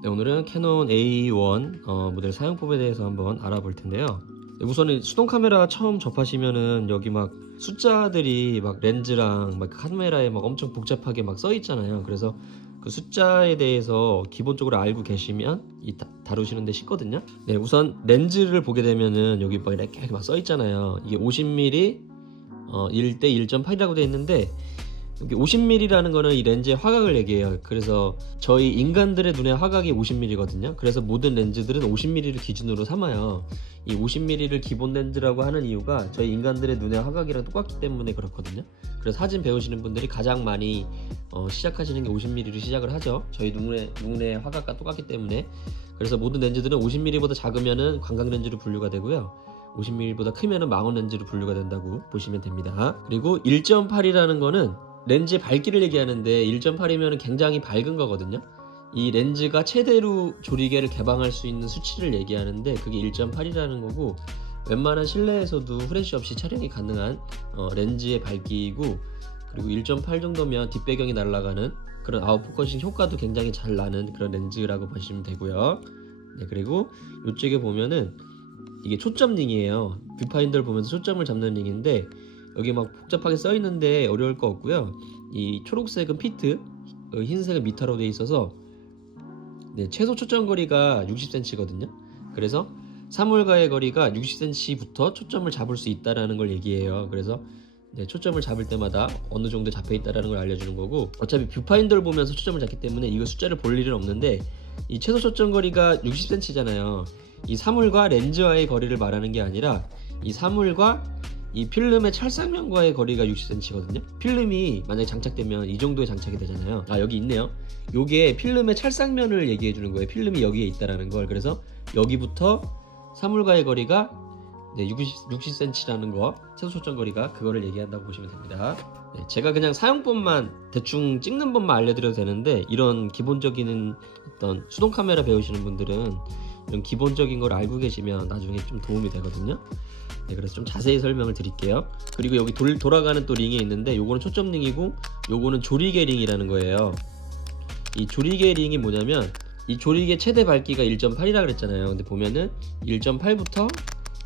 네, 오늘은 캐논 A1 모델 사용법에 대해서 한번 알아볼 텐데요. 우선은 수동 카메라 처음 접하시면은 여기 막 숫자들이 막 렌즈랑 막 카메라에 막 엄청 복잡하게 막 써 있잖아요. 그래서 그 숫자에 대해서 기본적으로 알고 계시면 다루시는데 쉽거든요. 네, 우선 렌즈를 보게 되면은 여기 막 이렇게 막 써 있잖아요. 이게 50mm 1대 1.8이라고 되어 있는데, 여기 50mm라는 거는 이 렌즈의 화각을 얘기해요. 그래서 저희 인간들의 눈의 화각이 50mm거든요. 그래서 모든 렌즈들은 50mm를 기준으로 삼아요. 이 50mm를 기본 렌즈라고 하는 이유가 저희 인간들의 눈의 화각이랑 똑같기 때문에 그렇거든요. 그래서 사진 배우시는 분들이 가장 많이 시작하시는 게 50mm로 시작을 하죠. 저희 눈의 화각과 똑같기 때문에. 그래서 모든 렌즈들은 50mm보다 작으면은 광각 렌즈로 분류가 되고요, 50mm보다 크면은 망원 렌즈로 분류가 된다고 보시면 됩니다. 그리고 1.8이라는 거는 렌즈의 밝기를 얘기하는데, 1.8이면 굉장히 밝은 거거든요. 이 렌즈가 최대로 조리개를 개방할 수 있는 수치를 얘기하는데, 그게 1.8이라는 거고, 웬만한 실내에서도 후레쉬 없이 촬영이 가능한 렌즈의 밝기이고, 그리고 1.8 정도면 뒷배경이 날아가는 그런 아웃포커싱 효과도 굉장히 잘 나는 그런 렌즈라고 보시면 되고요. 네, 그리고 이쪽에 보면은 이게 초점 링이에요. 뷰파인더를 보면서 초점을 잡는 링인데, 여기 막 복잡하게 써 있는데 어려울 거 없고요. 이 초록색은 피트, 흰색은 미터로 되어 있어서 네, 최소 초점 거리가 60cm거든요. 그래서 사물과의 거리가 60cm부터 초점을 잡을 수 있다라는 걸 얘기해요. 그래서 네, 초점을 잡을 때마다 어느 정도 잡혀 있다라는 걸 알려주는 거고, 어차피 뷰파인더를 보면서 초점을 잡기 때문에 이거 숫자를 볼 일은 없는데, 이 최소 초점 거리가 60cm잖아요. 이 사물과 렌즈와의 거리를 말하는 게 아니라, 이 사물과 이 필름의 찰상면과의 거리가 60cm거든요. 필름이 만약에 장착되면 이 정도에 장착이 되잖아요. 아, 여기 있네요. 요게 필름의 찰상면을 얘기해 주는 거예요. 필름이 여기에 있다라는 걸. 그래서 여기부터 사물과의 거리가 60cm라는 거, 최소 초점 거리가 그거를 얘기한다고 보시면 됩니다. 네, 제가 그냥 사용법만 대충 찍는 법만 알려드려도 되는데, 이런 기본적인 어떤 수동 카메라 배우시는 분들은 이런 기본적인 걸 알고 계시면 나중에 좀 도움이 되거든요. 네, 그래서 좀 자세히 설명을 드릴게요. 그리고 여기 돌아가는 또 링이 있는데, 요거는 초점 링이고 요거는 조리개 링이라는 거예요. 이 조리개 링이 뭐냐면, 이 조리개 최대 밝기가 1.8이라 그랬잖아요. 근데 보면은 1.8부터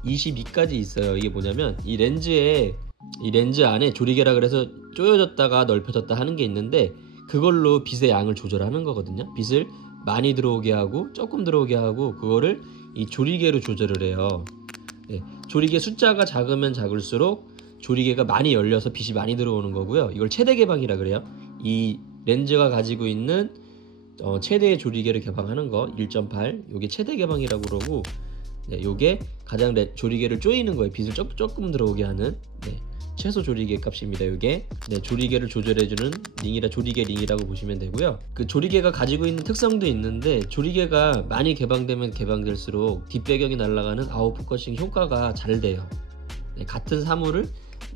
22까지 있어요. 이게 뭐냐면, 이 렌즈 안에 조리개라 그래서 조여졌다가 넓혀졌다 하는 게 있는데, 그걸로 빛의 양을 조절하는 거거든요. 빛을 많이 들어오게 하고 조금 들어오게 하고, 그거를 이 조리개로 조절을 해요. 네, 조리개 숫자가 작으면 작을수록 조리개가 많이 열려서 빛이 많이 들어오는 거고요. 이걸 최대 개방이라 그래요. 이 렌즈가 가지고 있는 최대의 조리개를 개방하는 거 1.8, 요게 최대 개방이라고 그러고, 네, 요게 가장 조리개를 조이는 거예요. 빛을 조금 들어오게 하는 최소 조리개 값입니다. 요게 조리개를 조절해주는 링이라 조리개 링이라고 보시면 되고요. 그 조리개가 가지고 있는 특성도 있는데, 조리개가 많이 개방되면 개방될수록 뒷배경이 날아가는 아웃포커싱 효과가 잘 돼요. 네, 같은 사물을,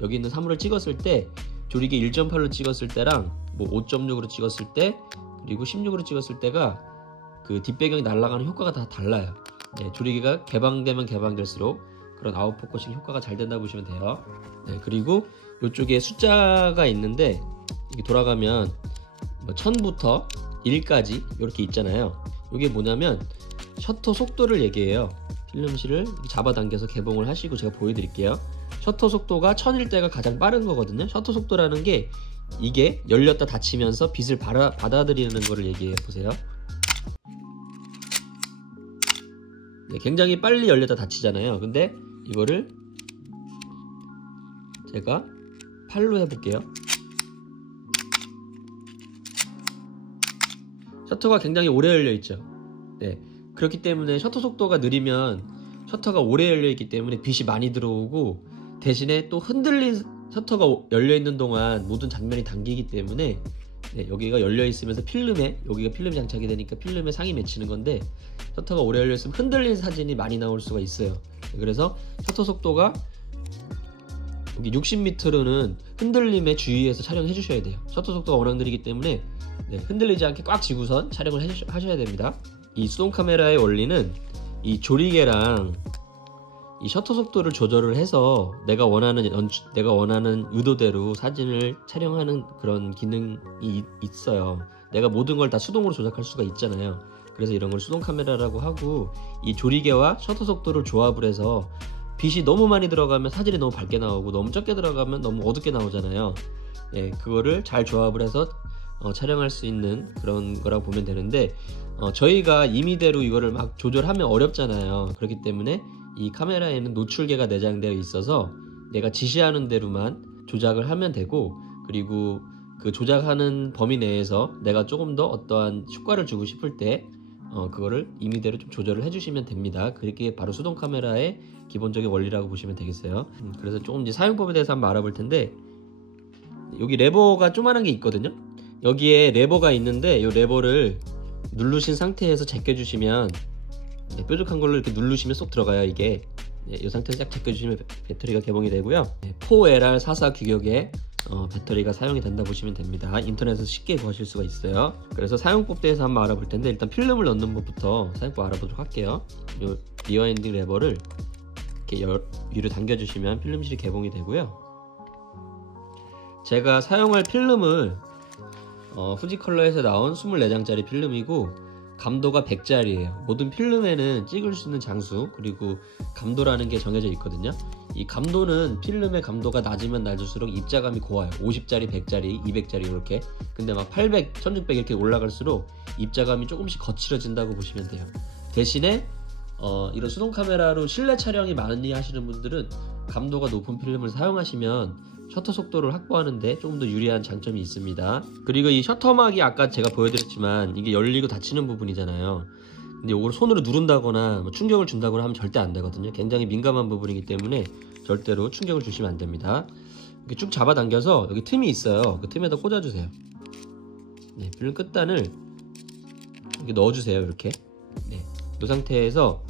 여기 있는 사물을 찍었을 때 조리개 1.8로 찍었을 때랑 뭐 5.6으로 찍었을 때, 그리고 16으로 찍었을 때가 그 뒷배경이 날아가는 효과가 다 달라요. 네, 조리개가 개방되면 개방될수록 그런 아웃포커싱 효과가 잘 된다고 보시면 돼요. 네, 그리고 이쪽에 숫자가 있는데, 이게 돌아가면 1000부터 1까지 이렇게 있잖아요. 이게 뭐냐면 셔터 속도를 얘기해요. 필름실을 잡아당겨서 개봉을 하시고 제가 보여드릴게요. 셔터 속도가 1000일 때가 가장 빠른 거거든요. 셔터 속도라는 게 이게 열렸다 닫히면서 빛을 받아들이는 거를 얘기해 보세요. 네, 굉장히 빨리 열렸다 닫히잖아요. 근데 이거를 제가 8로 해볼게요. 셔터가 굉장히 오래 열려있죠. 네, 그렇기 때문에 셔터 속도가 느리면 셔터가 오래 열려있기 때문에 빛이 많이 들어오고, 대신에 또 흔들린 셔터가 열려있는 동안 모든 장면이 당기기 때문에 여기가 열려있으면서 여기가 필름이 장착이 되니까 필름에 상이 맺히는 건데, 셔터가 오래 열려있으면 흔들린 사진이 많이 나올 수가 있어요. 그래서 셔터 속도가 여기 60m로는 흔들림에 주의해서 촬영해 주셔야 돼요. 셔터 속도가 워낙 느리기 때문에 흔들리지 않게 꽉 쥐고선 촬영을 하셔야 됩니다. 이 수동 카메라의 원리는 이 조리개랑 이 셔터 속도를 조절을 해서 내가 원하는 의도대로 사진을 촬영하는 그런 기능이 있어요. 내가 모든 걸 다 수동으로 조작할 수가 있잖아요. 그래서 이런 걸 수동 카메라라고 하고, 이 조리개와 셔터 속도를 조합을 해서 빛이 너무 많이 들어가면 사진이 너무 밝게 나오고 너무 적게 들어가면 너무 어둡게 나오잖아요. 예, 그거를 잘 조합을 해서 촬영할 수 있는 그런 거라고 보면 되는데, 저희가 임의대로 이거를 막 조절하면 어렵잖아요. 그렇기 때문에 이 카메라에는 노출계가 내장되어 있어서 내가 지시하는 대로만 조작을 하면 되고, 그리고 그 조작하는 범위 내에서 내가 조금 더 어떠한 효과를 주고 싶을 때 그거를 임의대로 좀 조절을 해주시면 됩니다. 그게 바로 수동 카메라의 기본적인 원리라고 보시면 되겠어요. 그래서 조금 이제 사용법에 대해서 한번 알아볼 텐데, 여기 레버가 조그만한 게 있거든요. 여기에 레버가 있는데 이 레버를 누르신 상태에서 제껴주시면, 뾰족한 걸로 이렇게 누르시면 쏙 들어가요. 이게 이 상태에서 딱 제껴주시면 배터리가 개봉이 되고요. 4LR44 규격의 배터리가 사용이 된다 보시면 됩니다. 인터넷에서 쉽게 구하실 수가 있어요. 그래서 사용법 대해서 한번 알아볼 텐데, 일단 필름을 넣는 법부터 사용법 알아보도록 할게요. 이 리와인딩 레버를 이렇게 위로 당겨주시면 필름실이 개봉이 되고요. 제가 사용할 필름을 후지컬러에서 나온 24장짜리 필름이고, 감도가 100짜리예요. 모든 필름에는 찍을 수 있는 장수, 그리고 감도라는 게 정해져 있거든요. 이 감도는 필름의 감도가 낮으면 낮을수록 입자감이 고와요. 50짜리, 100짜리, 200짜리 이렇게. 근데 막 800, 1600 이렇게 올라갈수록 입자감이 조금씩 거칠어진다고 보시면 돼요. 대신에 이런 수동 카메라로 실내 촬영이 많이 하시는 분들은 감도가 높은 필름을 사용하시면 셔터 속도를 확보하는데 조금 더 유리한 장점이 있습니다. 그리고 이 셔터막이 아까 제가 보여드렸지만 이게 열리고 닫히는 부분이잖아요. 근데 이걸 손으로 누른다거나 충격을 준다거나 하면 절대 안 되거든요. 굉장히 민감한 부분이기 때문에 절대로 충격을 주시면 안 됩니다. 이렇게 쭉 잡아당겨서 여기 틈이 있어요. 그 틈에다 꽂아주세요. 네, 필름 끝단을 이렇게 넣어주세요. 이렇게. 네, 이 상태에서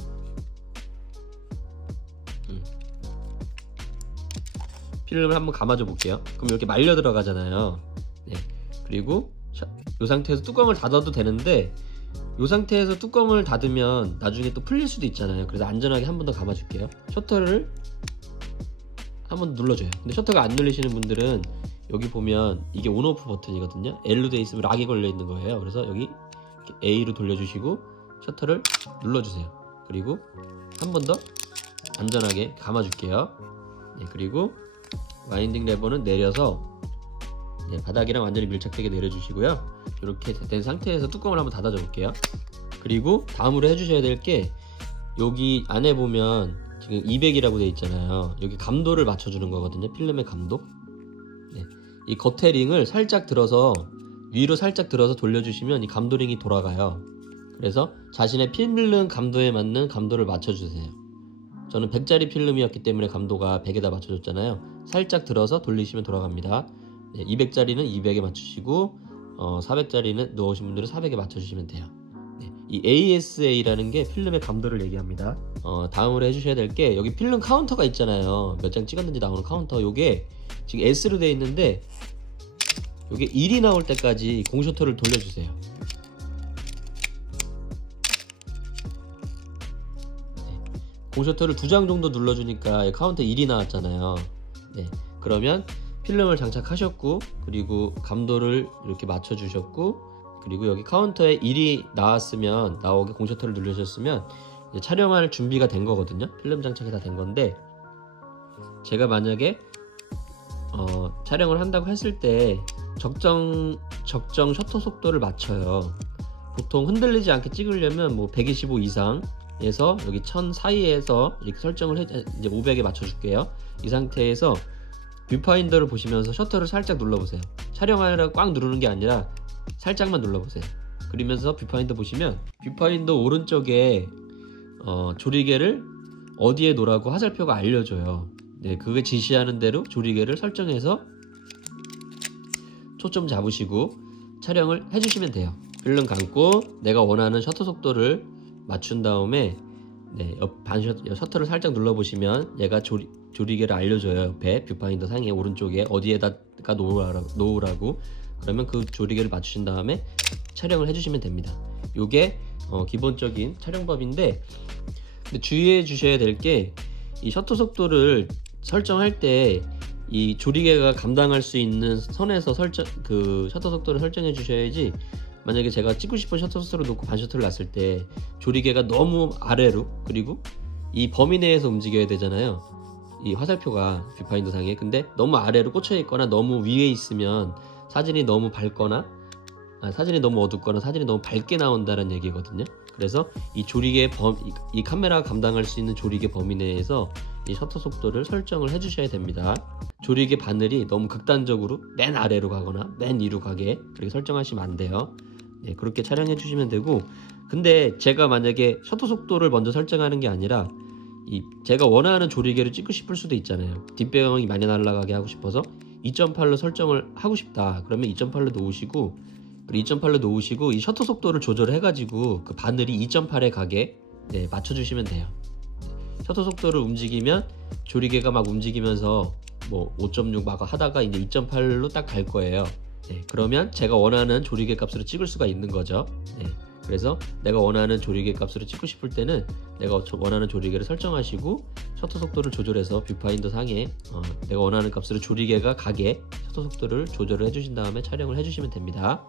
필름을 한번 감아줘 볼게요. 그럼 이렇게 말려 들어가잖아요. 네. 그리고 이 상태에서 뚜껑을 닫아도 되는데, 이 상태에서 뚜껑을 닫으면 나중에 또 풀릴 수도 있잖아요. 그래서 안전하게 한 번 더 감아줄게요. 셔터를 한 번 눌러줘요. 근데 셔터가 안 눌리시는 분들은 여기 보면 이게 온오프 버튼이거든요. L로 되어 있으면 락이 걸려 있는 거예요. 그래서 여기 A로 돌려주시고 셔터를 눌러주세요. 그리고 한 번 더 안전하게 감아줄게요. 네, 그리고 와인딩 레버는 내려서 바닥이랑 완전히 밀착되게 내려주시고요. 이렇게 된 상태에서 뚜껑을 한번 닫아줘 볼게요. 그리고 다음으로 해주셔야 될 게, 여기 안에 보면 지금 200이라고 되어 있잖아요. 여기 감도를 맞춰주는 거거든요. 필름의 감도. 네. 이 겉에 링을 살짝 들어서 위로 살짝 들어서 돌려주시면 이 감도링이 돌아가요. 그래서 자신의 필름 감도에 맞는 감도를 맞춰주세요. 저는 100짜리 필름이었기 때문에 감도가 100에다 맞춰줬잖아요. 살짝 들어서 돌리시면 돌아갑니다. 네, 200짜리는 200에 맞추시고 400짜리는 넣으신 분들은 400에 맞춰주시면 돼요. 네, 이 ASA라는 게 필름의 감도를 얘기합니다. 다음으로 해주셔야 될 게, 여기 필름 카운터가 있잖아요. 몇 장 찍었는지 나오는 카운터. 요게 지금 S로 되어 있는데 요게 1이 나올 때까지 공셔터를 돌려주세요. 공셔터를 2장 정도 눌러주니까 카운터 1이 나왔잖아요. 네, 그러면 필름을 장착하셨고, 그리고 감도를 이렇게 맞춰주셨고, 그리고 여기 카운터에 1이 나왔으면, 나오게 공셔터를 누르셨으면 이제 촬영할 준비가 된 거거든요. 필름 장착이 다 된 건데, 제가 만약에 촬영을 한다고 했을 때 적정 셔터 속도를 맞춰요. 보통 흔들리지 않게 찍으려면 뭐 125 이상 에서 여기 1000 사이에서 이렇게 설정을 이제 500에 맞춰줄게요. 이 상태에서 뷰파인더를 보시면서 셔터를 살짝 눌러보세요. 촬영하려고 꽉 누르는 게 아니라 살짝만 눌러보세요. 그러면서 뷰파인더 보시면 뷰파인더 오른쪽에 조리개를 어디에 놓으라고 화살표가 알려줘요. 네, 그게 지시하는 대로 조리개를 설정해서 초점 잡으시고 촬영을 해주시면 돼요. 필름 감고 내가 원하는 셔터 속도를 맞춘 다음에, 네, 셔터를 살짝 눌러보시면 얘가 조리개를 알려줘요. 옆에 뷰파인더 상에 오른쪽에 어디에다가 놓으라고. 그러면 그 조리개를 맞추신 다음에 촬영을 해주시면 됩니다. 요게 기본적인 촬영법인데, 근데 주의해 주셔야 될 게, 이 셔터 속도를 설정할 때 이 조리개가 감당할 수 있는 선에서 셔터 속도를 설정해 주셔야지, 만약에 제가 찍고 싶은 셔터 속도를 놓고 반셔터를 놨을 때 조리개가 너무 아래로, 그리고 이 범위 내에서 움직여야 되잖아요, 이 화살표가 뷰파인더 상에. 근데 너무 아래로 꽂혀 있거나 너무 위에 있으면 사진이 너무 밝거나 사진이 너무 어둡거나 사진이 너무 밝게 나온다는 얘기거든요. 그래서 이 조리개 이 카메라가 감당할 수 있는 조리개 범위 내에서 이 셔터 속도를 설정을 해 주셔야 됩니다. 조리개 바늘이 너무 극단적으로 맨 아래로 가거나 맨 위로 가게 그렇게 설정하시면 안 돼요. 네, 그렇게 촬영해 주시면 되고, 근데 제가 만약에 셔터 속도를 먼저 설정하는 게 아니라 제가 원하는 조리개를 찍고 싶을 수도 있잖아요. 뒷배경이 많이 날아가게 하고 싶어서 2.8로 설정을 하고 싶다 그러면 2.8로 놓으시고, 그리고 2.8로 놓으시고 이 셔터 속도를 조절해 가지고 그 바늘이 2.8에 가게 맞춰 주시면 돼요. 셔터 속도를 움직이면 조리개가 막 움직이면서 뭐 5.6 막 하다가 이제 2.8로 딱 갈 거예요. 그러면 제가 원하는 조리개 값으로 찍을 수가 있는 거죠. 그래서 내가 원하는 조리개 값으로 찍고 싶을 때는 내가 원하는 조리개를 설정하시고 셔터 속도를 조절해서 뷰파인더 상에 내가 원하는 값으로 조리개가 가게 셔터 속도를 조절을 해주신 다음에 촬영을 해주시면 됩니다.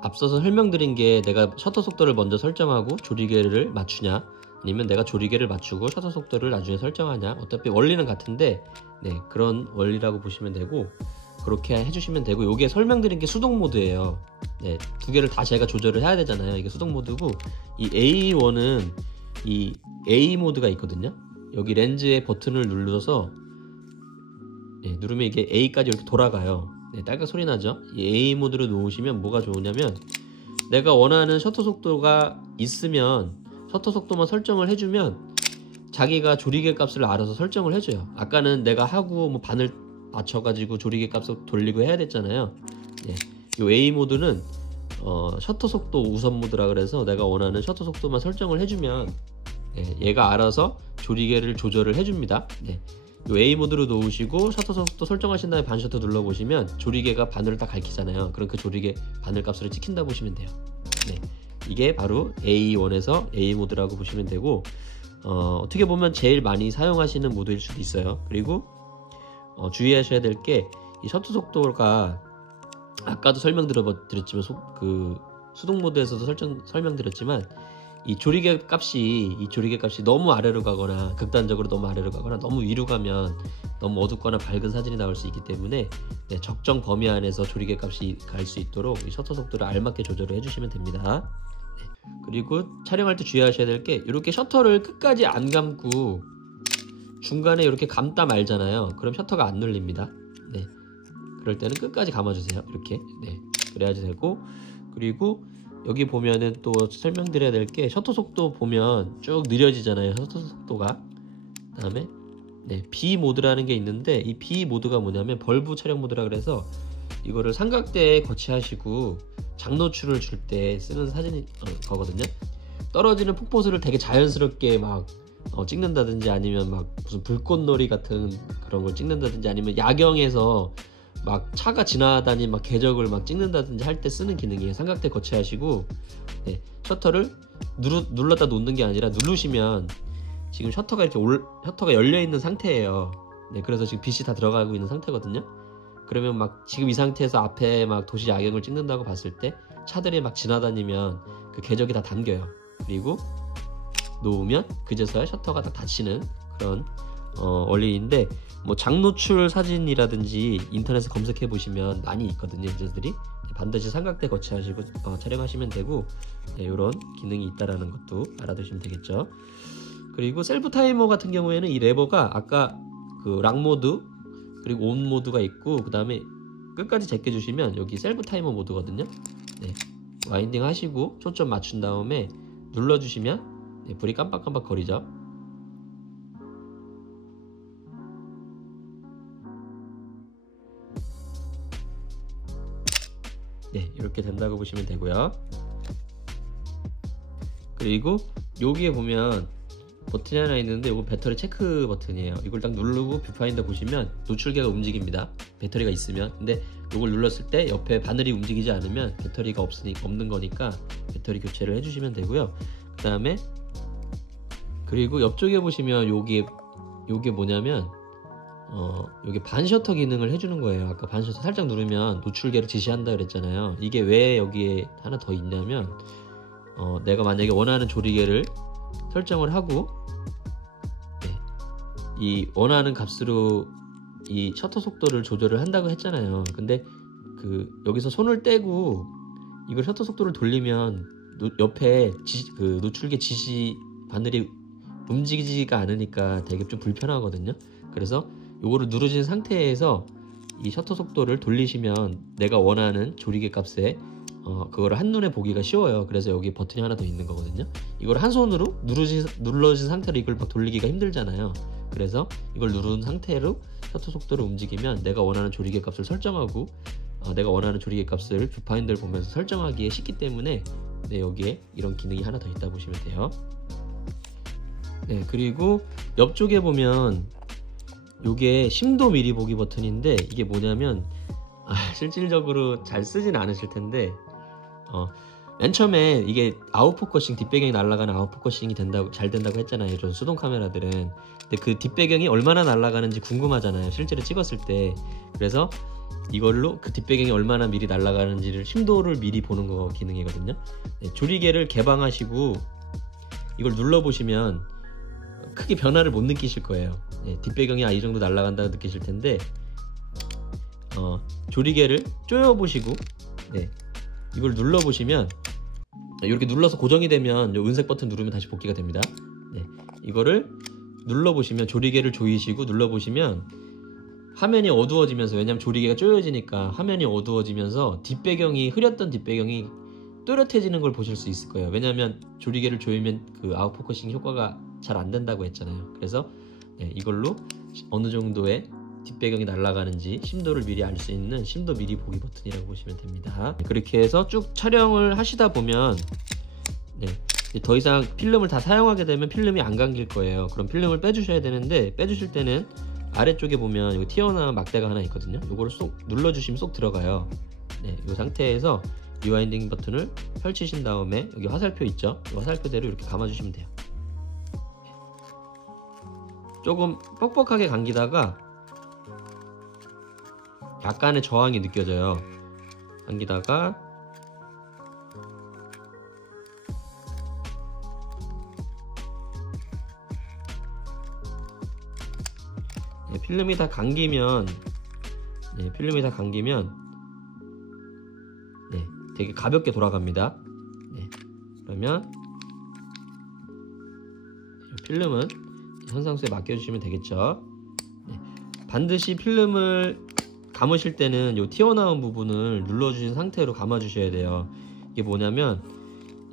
앞서서 설명드린 게 내가 셔터 속도를 먼저 설정하고 조리개를 맞추냐, 아니면 내가 조리개를 맞추고 셔터 속도를 나중에 설정하냐, 어차피 원리는 같은데 그런 원리라고 보시면 되고 그렇게 해주시면 되고, 요게 설명드린 게 수동 모드예요. 두 개를 다 제가 조절을 해야 되잖아요. 이게 수동 모드고, 이 A1은 이 A 모드가 있거든요. 여기 렌즈의 버튼을 눌러서 누르면 이게 A까지 이렇게 돌아가요. 딸깍 소리 나죠? 이 A 모드로 놓으시면 뭐가 좋으냐면, 내가 원하는 셔터 속도가 있으면 셔터 속도만 설정을 해주면 자기가 조리개 값을 알아서 설정을 해줘요. 아까는 내가 하고 뭐 바늘 맞춰가지고 조리개 값을 돌리고 해야 됐잖아요. 이 A 모드는 셔터 속도 우선 모드라 그래서 내가 원하는 셔터 속도만 설정을 해주면 얘가 알아서 조리개를 조절을 해줍니다. 이 A 모드로 놓으시고 셔터 속도 설정하신 다음에 반셔터 눌러보시면 조리개가 바늘을 딱 가리키잖아요. 그럼 그 조리개 바늘 값으로 찍힌다 보시면 돼요. 이게 바로 A1에서 A 모드라고 보시면 되고, 어떻게 보면 제일 많이 사용하시는 모드일 수도 있어요. 그리고 주의하셔야 될 게, 이 셔터 속도가 아까도 설명드렸지만 그 수동 모드에서도 설명드렸지만 이 조리개 값이 너무 아래로 가거나 극단적으로 너무 아래로 가거나 너무 위로 가면 너무 어둡거나 밝은 사진이 나올 수 있기 때문에 적정 범위 안에서 조리개 값이 갈 수 있도록 이 셔터 속도를 알맞게 조절을 해주시면 됩니다. 그리고 촬영할 때 주의하셔야 될 게, 이렇게 셔터를 끝까지 안 감고 중간에 이렇게 감다 말잖아요. 그럼 셔터가 안 눌립니다. 그럴 때는 끝까지 감아주세요. 이렇게 그래야지 되고, 그리고 여기 보면은 또 설명드려야 될 게, 셔터 속도 보면 쭉 느려지잖아요. 셔터 속도가. 그 다음에 B 모드라는 게 있는데, 이 B 모드가 뭐냐면 벌브 촬영 모드라 그래서 이거를 삼각대에 거치하시고 장노출을 줄 때 쓰는 사진 거거든요. 떨어지는 폭포수를 되게 자연스럽게 막 찍는다든지, 아니면 막 무슨 불꽃놀이 같은 그런 걸 찍는다든지, 아니면 야경에서 막 차가 지나다니 막 궤적을 막 찍는다든지 할 때 쓰는 기능이에요. 삼각대 거치하시고 셔터를 눌렀다 놓는 게 아니라 누르시면 지금 셔터가 이렇게 셔터가 열려 있는 상태예요. 그래서 지금 빛이 다 들어가고 있는 상태거든요. 그러면 막 지금 이 상태에서 앞에 막 도시 야경을 찍는다고 봤을 때 차들이 막 지나다니면 그 궤적이 다 담겨요. 그리고 놓으면 그제서야 셔터가 다 닫히는 그런 원리인데, 뭐 장노출 사진이라든지 인터넷에 검색해 보시면 많이 있거든요. 유저들이 반드시 삼각대 거치하시고 촬영하시면 되고, 이런 기능이 있다라는 것도 알아두시면 되겠죠. 그리고 셀프 타이머 같은 경우에는 이 레버가 아까 그 락 모드 그리고 온 모드가 있고, 그 다음에 끝까지 제껴주시면 여기 셀프 타이머 모드거든요. 와인딩 하시고 초점 맞춘 다음에 눌러주시면 불이 깜빡깜빡 거리죠. 이렇게 된다고 보시면 되고요. 그리고 여기에 보면 버튼이 하나 있는데, 이거 배터리 체크 버튼이에요. 이걸 딱 누르고 뷰파인더 보시면 노출계가 움직입니다. 배터리가 있으면. 근데 이걸 눌렀을 때 옆에 바늘이 움직이지 않으면 배터리가 없는 거니까 배터리 교체를 해주시면 되고요. 그 다음에 그리고 옆쪽에 보시면 요게 뭐냐면 여기 반셔터 기능을 해주는 거예요. 아까 반셔터 살짝 누르면 노출계를 지시한다 그랬잖아요. 이게 왜 여기에 하나 더 있냐면 내가 만약에 원하는 조리개를 설정을 하고 이 원하는 값으로 이 셔터 속도를 조절을 한다고 했잖아요. 근데 여기서 손을 떼고 이걸 셔터 속도를 돌리면 옆에 노출계 지시 바늘이 움직이지가 않으니까 되게 좀 불편하거든요. 그래서 요거를 누르신 상태에서 이 셔터 속도를 돌리시면 내가 원하는 조리개 값에 그거를 한눈에 보기가 쉬워요. 그래서 여기 버튼이 하나 더 있는 거거든요. 이걸 한 손으로 눌러진 상태로 이걸 막 돌리기가 힘들잖아요. 그래서 이걸 누른 상태로 셔터 속도를 움직이면 내가 원하는 조리개 값을 설정하고 내가 원하는 조리개 값을 뷰파인더를 보면서 설정하기에 쉽기 때문에 여기에 이런 기능이 하나 더 있다 보시면 돼요. 그리고 옆쪽에 보면 요게 심도 미리 보기 버튼인데 이게 뭐냐면 실질적으로 잘 쓰진 않으실 텐데 맨 처음에 이게 아웃포커싱, 뒷배경이 날아가는 아웃포커싱이 잘 된다고 했잖아요. 이런 수동 카메라들은. 근데 그 뒷배경이 얼마나 날아가는지 궁금하잖아요, 실제로 찍었을 때. 그래서 이걸로 그 뒷배경이 얼마나 미리 날아가는지를 심도를 미리 보는 거 기능이거든요. 조리개를 개방하시고 이걸 눌러보시면 크게 변화를 못 느끼실 거예요. 뒷배경이 이 정도 날아간다고 느끼실 텐데 조리개를 조여보시고 이걸 눌러보시면 이렇게 눌러서 고정이 되면 은색 버튼 누르면 다시 복귀가 됩니다. 이거를 눌러보시면 조리개를 조이시고 눌러보시면 화면이 어두워지면서, 왜냐면 조리개가 조여지니까 화면이 어두워지면서 뒷배경이 흐렸던 뒷배경이 또렷해지는 걸 보실 수 있을 거예요. 왜냐면 조리개를 조이면 그 아웃포커싱 효과가 잘 안 된다고 했잖아요. 그래서 이걸로 어느 정도의 뒷배경이 날아가는지 심도를 미리 알 수 있는 심도 미리 보기 버튼이라고 보시면 됩니다. 그렇게 해서 쭉 촬영을 하시다 보면 더 이상 필름을 다 사용하게 되면 필름이 안 감길 거예요. 그럼 필름을 빼주셔야 되는데, 빼주실 때는 아래쪽에 보면 여기 튀어나온 막대가 하나 있거든요. 요거를 쏙 눌러주시면 쏙 들어가요. 이 상태에서 리와인딩 버튼을 펼치신 다음에 여기 화살표 있죠? 이 화살표대로 이렇게 감아주시면 돼요. 조금 뻑뻑하게 감기다가 약간의 저항이 느껴져요. 감기다가 필름이 다 감기면 되게 가볍게 돌아갑니다. 그러면 필름은 현상수에 맡겨주시면 되겠죠. 반드시 필름을 감으실 때는 이 튀어나온 부분을 눌러주신 상태로 감아주셔야 돼요. 이게 뭐냐면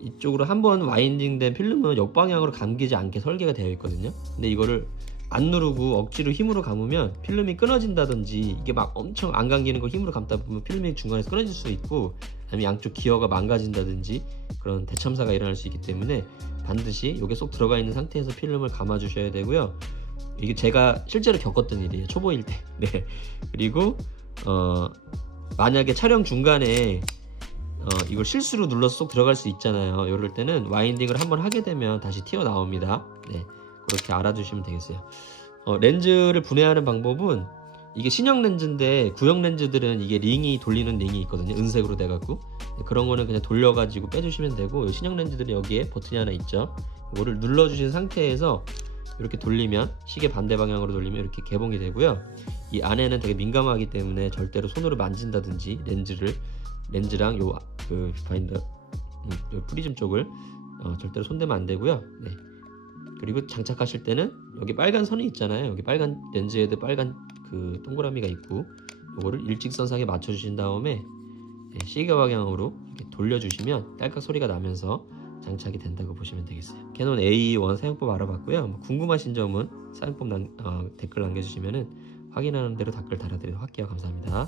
이쪽으로 한번 와인딩된 필름은 역방향으로 감기지 않게 설계가 되어 있거든요. 근데 이거를 안 누르고 억지로 힘으로 감으면 필름이 끊어진다든지, 이게 막 엄청 안 감기는 걸 힘으로 감다 보면 필름이 중간에서 끊어질 수 있고, 아니면 양쪽 기어가 망가진다든지 그런 대참사가 일어날 수 있기 때문에 반드시 이게 쏙 들어가 있는 상태에서 필름을 감아 주셔야 되고요. 이게 제가 실제로 겪었던 일이에요, 초보일 때. 그리고 만약에 촬영 중간에 이걸 실수로 눌러서 쏙 들어갈 수 있잖아요. 이럴 때는 와인딩을 한번 하게 되면 다시 튀어나옵니다. 그렇게 알아두시면 되겠어요. 렌즈를 분해하는 방법은, 이게 신형 렌즈인데 구형 렌즈들은 이게 링이 돌리는 링이 있거든요. 은색으로 돼갖고 그런 거는 그냥 돌려가지고 빼주시면 되고, 신형 렌즈들은 여기에 버튼이 하나 있죠. 이거를 눌러주신 상태에서 이렇게 돌리면, 시계 반대 방향으로 돌리면 이렇게 개봉이 되고요. 이 안에는 되게 민감하기 때문에 절대로 손으로 만진다든지 렌즈랑 요 뷰파인더 요 프리즘 쪽을 절대로 손대면 안 되고요. 그리고 장착하실 때는 여기 빨간 선이 있잖아요. 여기 빨간 렌즈에도 빨간 그 동그라미가 있고, 요거를 일직선상에 맞춰 주신 다음에 시계 방향으로 이렇게 돌려주시면 딸깍 소리가 나면서 장착이 된다고 보시면 되겠어요. 캐논 A1 사용법 알아봤고요. 궁금하신 점은 사용법 댓글 남겨주시면 확인하는 대로 댓글 달아드리도록 할게요. 감사합니다.